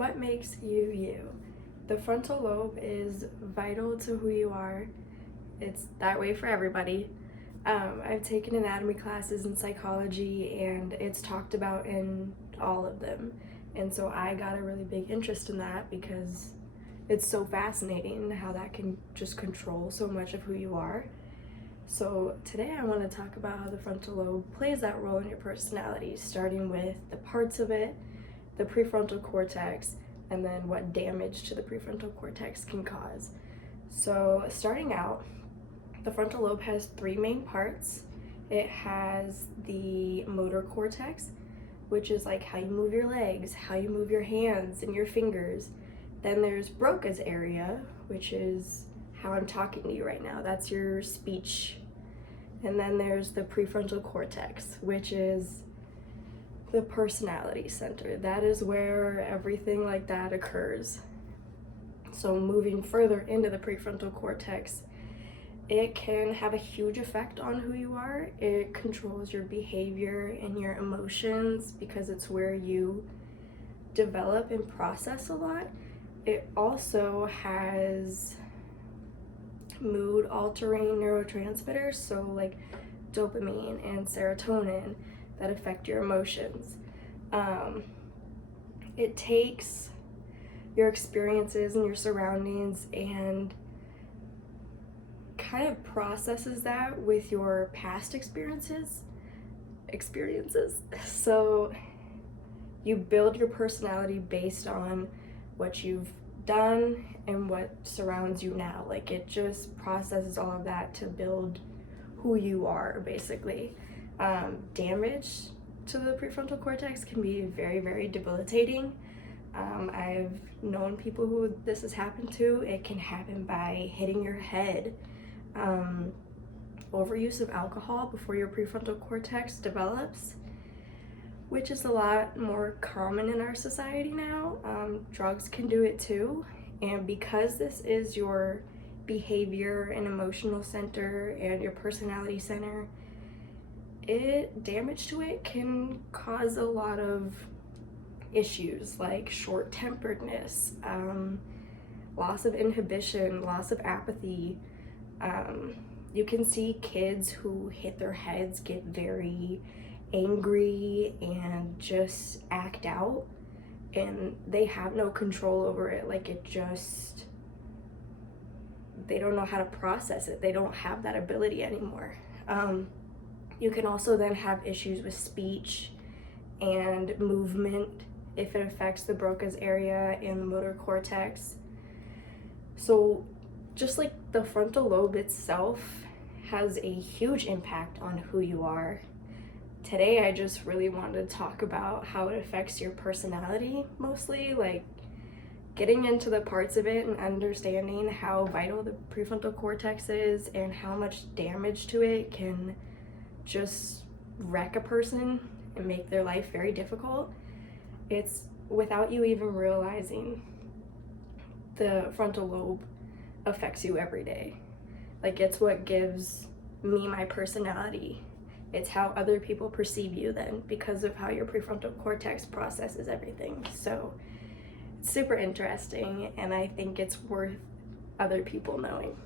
What makes you you? The frontal lobe is vital to who you are. It's that way for everybody. I've taken anatomy classes in psychology and it's talked about in all of them. And so I got a really big interest in that because it's so fascinating how that can just control so much of who you are. So today I want to talk about how the frontal lobe plays that role in your personality, starting with the parts of it, the prefrontal cortex, and then what damage to the prefrontal cortex can cause. So starting out, the frontal lobe has three main parts. It has the motor cortex, which is like how you move your legs, how you move your hands and your fingers. Then there's Broca's area, which is how I'm talking to you right now. That's your speech. And then there's the prefrontal cortex, which is the personality center. That is where everything like that occurs. So moving further into the prefrontal cortex, it can have a huge effect on who you are. It controls your behavior and your emotions because it's where you develop and process a lot. It also has mood altering neurotransmitters, so like dopamine and serotonin, that affect your emotions. It takes your experiences and your surroundings and kind of processes that with your past experiences. So you build your personality based on what you've done and what surrounds you now. Like it just processes all of that to build who you are, basically. Damage to the prefrontal cortex can be very, very debilitating. I've known people who this has happened to. It can happen by hitting your head, overuse of alcohol before your prefrontal cortex develops, which is a lot more common in our society now. Drugs can do it too, and because this is your behavior and emotional center and your personality center, damage to it can cause a lot of issues like short-temperedness, loss of inhibition, loss of apathy. You can see kids who hit their heads get very angry and just act out, and they have no control over it. Like they don't know how to process it. They don't have that ability anymore. You can also then have issues with speech and movement if it affects the Broca's area and the motor cortex. So just like the frontal lobe itself has a huge impact on who you are, today I just really wanted to talk about how it affects your personality, mostly like getting into the parts of it and understanding how vital the prefrontal cortex is and how much damage to it can just wreck a person and make their life very difficult. It's without you even realizing the frontal lobe affects you every day. Like it's what gives me my personality. It's how other people perceive you then because of how your prefrontal cortex processes everything. So it's super interesting, and I think it's worth other people knowing.